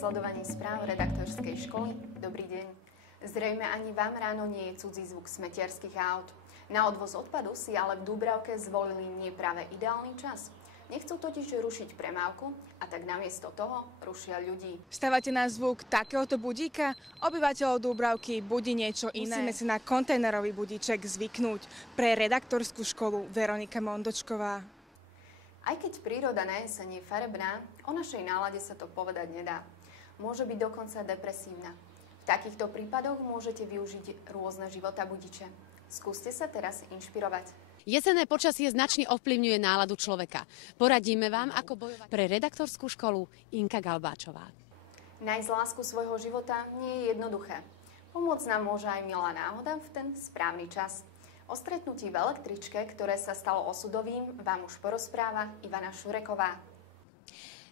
sledovaní správ redaktorskej školy. Dobrý deň. Zrejme ani vám ráno nie je cudzí zvuk smetiarskych aut. Na odvoz odpadu si ale v Dúbravke zvolili nie práve ideálny čas. Nechcú totiž rušiť premávku a tak namiesto toho rušia ľudí. Stávate na zvuk takéhoto budíka? Obyvateľov Dúbravky budí niečo iné. Musíme si na kontajnerový budíček zvyknúť. Pre redaktorskú školu Veronika Mondočková. Aj keď príroda na jeseň je farebná, o našej nálade sa to povedať nedá. Môže byť dokonca depresívna. V takýchto prípadoch môžete využiť rôzne života budiče. Skúste sa teraz inšpirovať. Jesenné počasie značne ovplyvňuje náladu človeka. Poradíme vám, ako bojovať. Pre redaktorskú školu Inka Galbáčová. Nájsť lásku svojho života nie je jednoduché. Pomôcť nám môže aj milá náhoda v ten správny čas. O stretnutí v električke, ktoré sa stalo osudovým, vám už porozpráva Ivana Šureková.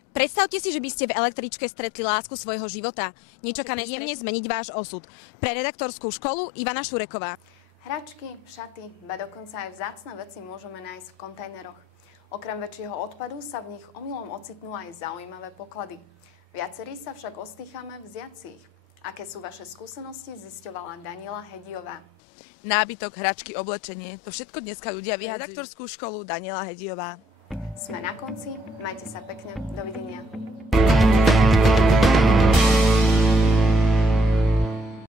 Predstavte si, že by ste v električke stretli lásku svojho života. Nečakané jemne zmeniť váš osud. Pre redaktorskú školu Ivana Šureková. Hračky, šaty, ba dokonca aj vzácne veci môžeme nájsť v kontajneroch. Okrem väčšieho odpadu sa v nich omylom ocitnú aj zaujímavé poklady. Viacerí sa však ostýchame vziať si ich. Aké sú vaše skúsenosti, zisťovala Daniela Hediová. Nábytok, hračky, oblečenie, to všetko dneska ľudia vyhadzujú. Redaktorskú školu Daniela Hediová. Sme na konci, majte sa pekne, dovidenia.